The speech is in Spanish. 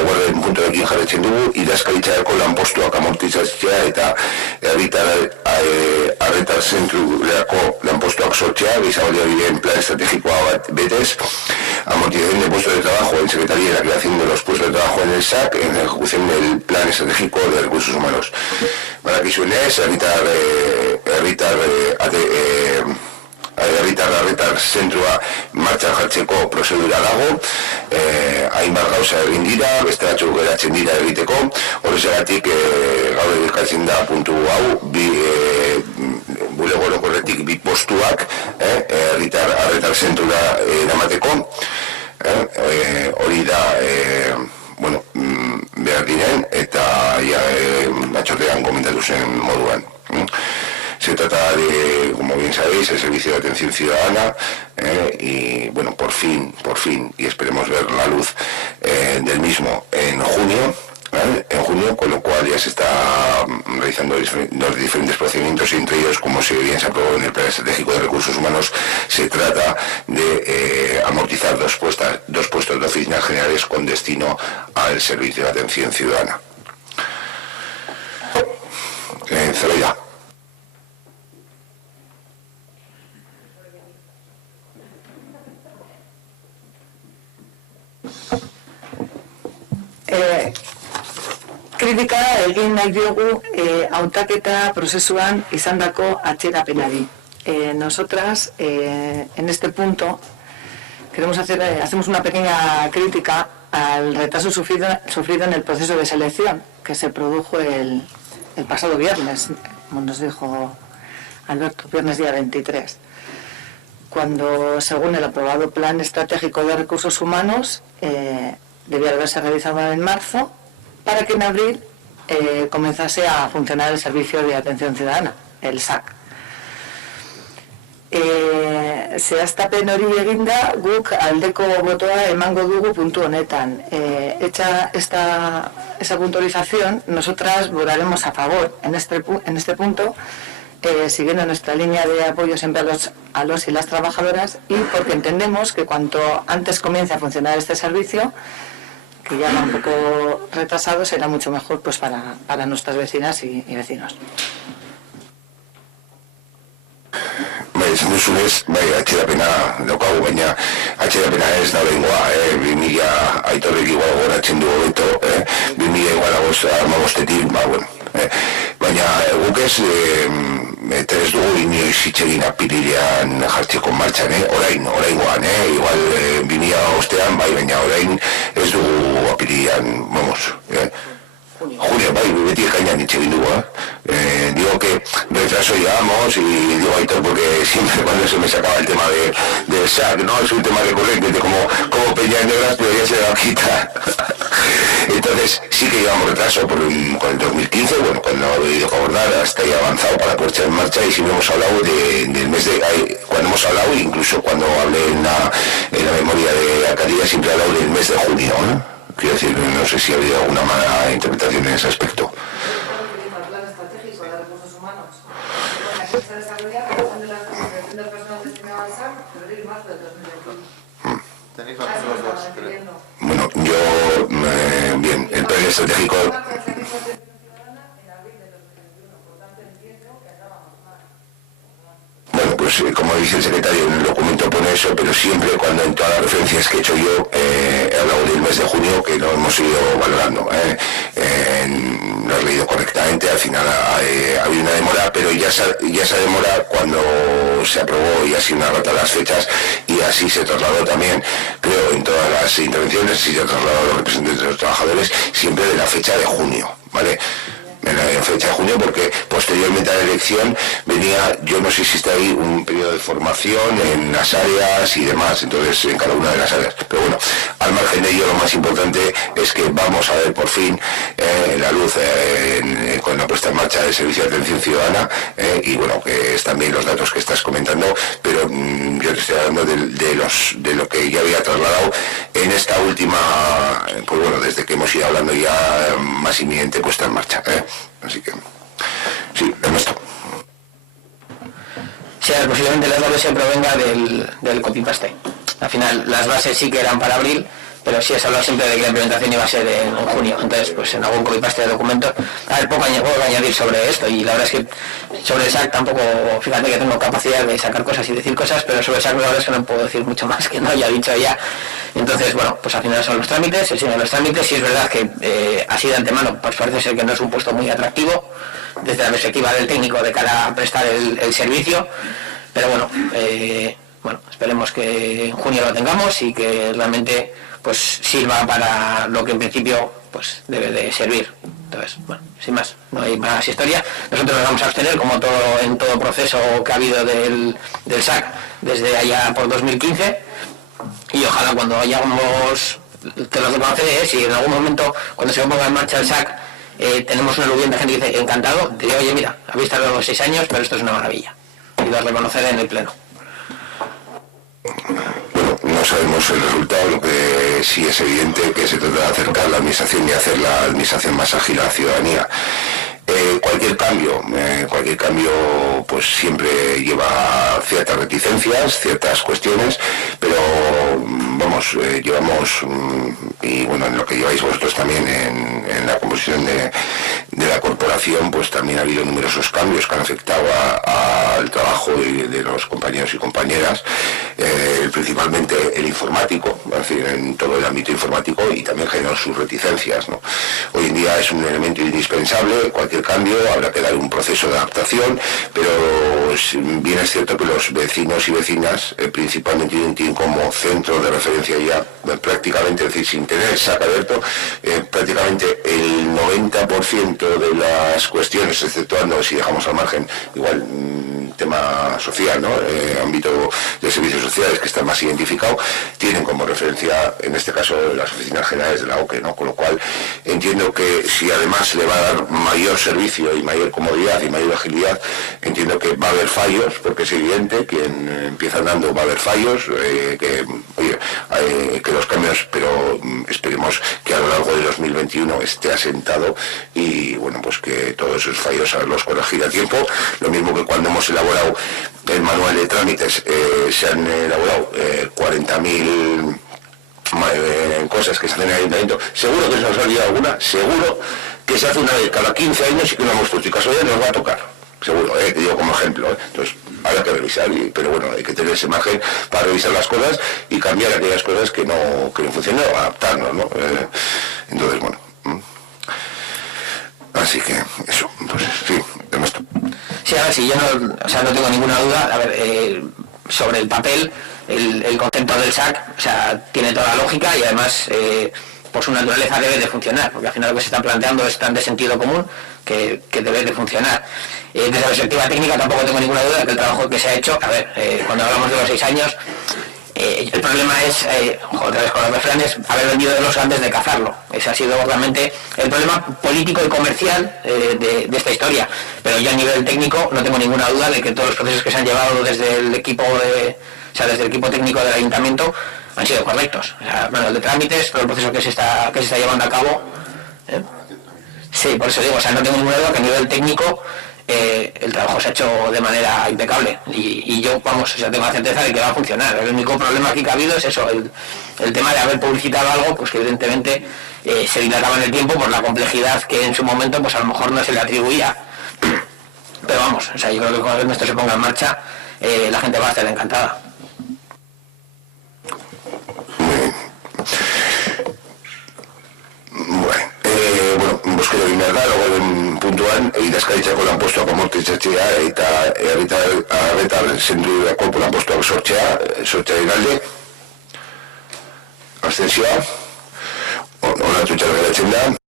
laugarren puntuekin jarretzen dugu, idazkaritzarako lanpostuak amortizatzea eta herritar arreta zentrurako lanpostuak sortzea, gizabalioaren plan estrategikoa bat betez, amortización de puestos de trabajo en Secretaría y la creación de los puestos de trabajo en el SAC en la ejecución del plan estratégico de recursos humanos. Badakizunez, herritar zentrua martxan jartzeko prozedura dago, hainbat gauza egin dira, beste batzuk geratzen dira egiteko, horrezagatik gaur ekartzen da puntu hau, bulego orokorretik bi postuak, herritar zentrura eramateko, hori da, behar diren, eta batzordean komentatu zen moduan. Se trata de, como bien sabéis, el servicio de atención ciudadana y, bueno, por fin, y esperemos ver la luz del mismo en junio, con lo cual ya se está realizando los diferentes procedimientos y entre ellos, como se bien se aprobó en el Plan Estratégico de Recursos Humanos, se trata de amortizar dos puestos de oficinas generales con destino al servicio de atención ciudadana. Zeloia. Kritika egin nahi diogu hautaketa prozesuan izandako atzerapenari. Nosotras, en este punto, hacemos una pequeña crítica al retraso sufrido en el proceso de selección que se produjo el pasado viernes, como nos dijo Alberto, viernes día 23, cuando, según el aprobado Plan Estratégico de Recursos Humanos, debía haberse realizado en marzo, para que en abril comenzase a funcionar el Servicio de Atención Ciudadana, el SAC. Zehaztapen hori eginda, guk aldeko botoa emango dugu puntu honetan. Hecha esa puntualización, nosotras votaremos a favor en este punto, siguiendo nuestra línea de apoyo siempre a los y las trabajadoras, y porque entendemos que cuanto antes comience a funcionar este servicio, que ya va un poco retrasado, será mucho mejor pues para nuestras vecinas y vecinos. Esan duzunez, atxedapena daukagu, baina atxedapena ez da bengoa, 2000 aitorrek igual goratzen du hobeto, 2000 igual amabostetik, baina guk ez, eta ez dugu inoiz hitxegin apirilean jartzeko martxan, oraingoan, igual 2000 ostean, baina orain ez dugu apirilean, Junio, beti ekainan hitxegin dugu, digo que retraso llevamos y digo Aitor porque siempre cuando se me sacaba el tema del SAC, ¿no? Es un tema recurrente de como Peñas Negras, pero ya se va a quitar. Entonces sí que llevamos retraso con el 2015, bueno, cuando lo he ido a abordar hasta ahí avanzado para poder echar en marcha, y siempre hemos hablado del mes cuando hemos hablado, incluso cuando hablé en la memoria de Arcadia, siempre he hablado del mes de junio, ¿no? Quiero decir, no sé si ha habido alguna mala interpretación en ese aspecto. El Plan Estratégico de Recursos Humanos, la que se desarrolla a través de la Comisión del Personal destinado al SAC, febrero y marzo de 2021. Tenéis los dos, creo. Bueno, yo, bien, el Plan Estratégico... Bueno, pues como dice el secretario, en el documento pone eso, pero siempre cuando en todas las referencias que he hecho yo he hablado del mes de junio, que lo hemos ido valorando. Lo he leído correctamente, al final ha habido una demora, pero ya esa demora cuando se aprobó y así una rata las fechas, y así se trasladó también, creo, en todas las intervenciones, sí se trasladó a los representantes de los trabajadores, siempre de la fecha de junio, ¿vale? En la fecha de junio, porque posteriormente a la elección venía, yo no sé si está ahí, un periodo de formación en las áreas y demás, entonces en cada una de las áreas. Pero bueno, al margen de ello, lo más importante es que vamos a ver por fin la luz con la puesta en marcha del Servicio de Atención Ciudadana, y bueno, que están bien los datos que estás comentando, pero yo te estoy hablando de lo que ya había trasladado en esta última, pues bueno, desde que hemos ido hablando ya más inminente puesta en marcha, Así que, sí, Ernesto. Sí, posiblemente la clave se provenga del copy-paste. Al final, las bases sí que eran para abril, pero sí has hablado siempre de que la implementación iba a ser en junio, entonces pues en algún copy-paste de documentos. A ver, poco puedo añadir sobre esto, y la verdad es que sobre el SAC tampoco, fíjate que tengo capacidad de sacar cosas y decir cosas, pero sobre el SAC la verdad es que no puedo decir mucho más que no haya dicho ya. Entonces, bueno, pues al final son los trámites, el signo de los trámites, y es verdad que así de antemano pues parece ser que no es un puesto muy atractivo desde la perspectiva del técnico de cara a prestar el servicio, pero bueno, esperemos que en junio lo tengamos y que realmente pues sirva para lo que en principio pues debe de servir. Entonces, bueno, sin más, no hay más historia. Nosotros nos vamos a abstener, como todo en todo proceso que ha habido del SAC desde allá por 2015, y ojalá cuando hayamos, te lo reconoceré, si en algún momento cuando se ponga en marcha el SAC tenemos una aluvión de gente que dice encantado, diré, oye mira, habéis tardado 6 años, pero esto es una maravilla, y lo reconoceré en el pleno. Bueno, no sabemos el resultado, lo que sí es evidente que se trata de acercar la administración y hacer la administración más ágil a la ciudadanía. Cualquier cambio pues siempre lleva ciertas reticencias, ciertas cuestiones, pero vamos, llevamos, y bueno, en lo que lleváis vosotros también en la composición de la corporación, pues también ha habido numerosos cambios que han afectado al trabajo de los compañeros y compañeras, principalmente el informático, es decir, en todo el ámbito informático, y también generan sus reticencias, ¿no? Hoy en día es un elemento indispensable. Cualquier cambio habrá que dar un proceso de adaptación, pero bien es cierto que los vecinos y vecinas principalmente tienen como centro de referencia ya prácticamente, es decir, sin tener el SAC abierto, prácticamente el 90% de las cuestiones, exceptuando si dejamos al margen igual tema social, ¿no? Ámbito de servicios sociales que está más identificado, tienen como referencia en este caso las oficinas generales de la OCE, ¿no? Con lo cual entiendo que si además se le va a dar mayor servicio y mayor comodidad y mayor agilidad, entiendo que va a haber fallos, porque es evidente, quien empieza andando va a haber fallos, que los cambios, pero esperemos que a lo largo de 2021 esté asentado, y bueno, pues que todos esos fallos los corregir a tiempo. Lo mismo que cuando hemos elaborado el manual de trámites, se han elaborado 40.000 cosas que se hacen en el ayuntamiento. Seguro que se nos ha olvidado alguna, seguro que se hace una vez cada 15 años y que no hemos puesto, y casualidad nos va a tocar, seguro, que digo como ejemplo, Entonces habrá que revisar, pero bueno, hay que tener ese margen para revisar las cosas y cambiar aquellas cosas que no funcionan, o adaptarnos, ¿no? Entonces, bueno, así que eso, pues sí, Ernesto. Sí, a ver, si yo no tengo ninguna duda, a ver, sobre el papel, el concepto del SAC, o sea, tiene toda la lógica, y además por su naturaleza debe de funcionar, porque al final lo que se está planteando es tan de sentido común que debe de funcionar. Desde la perspectiva técnica tampoco tengo ninguna duda de que el trabajo que se ha hecho, a ver, cuando hablamos de los 6 años, el problema es, otra vez con los refranes, haber vendido de los antes de cazarlo. Ese ha sido realmente el problema político y comercial de esta historia. Pero yo a nivel técnico no tengo ninguna duda de que todos los procesos que se han llevado desde el equipo desde el equipo técnico del ayuntamiento han sido correctos. O sea, manual de trámites, todo el proceso que se está llevando a cabo. Sí, por eso digo, o sea, no tengo ninguna duda que a nivel técnico el trabajo se ha hecho de manera impecable, y yo, vamos, o sea, tengo la certeza de que va a funcionar. El único problema aquí que ha habido es eso, el tema de haber publicitado algo, pues que evidentemente se dilataba en el tiempo por la complejidad que en su momento pues a lo mejor no se le atribuía. Pero vamos, o sea, yo creo que cuando esto se ponga en marcha, la gente va a estar encantada. Bueno, boskero egin behar da, logoen puntuan, idazkaritzako lanpostuak amortizatzea eta herritar zentrurako lanpostuak sortzearen alde. Abstentzioa, onartuta geratzen da.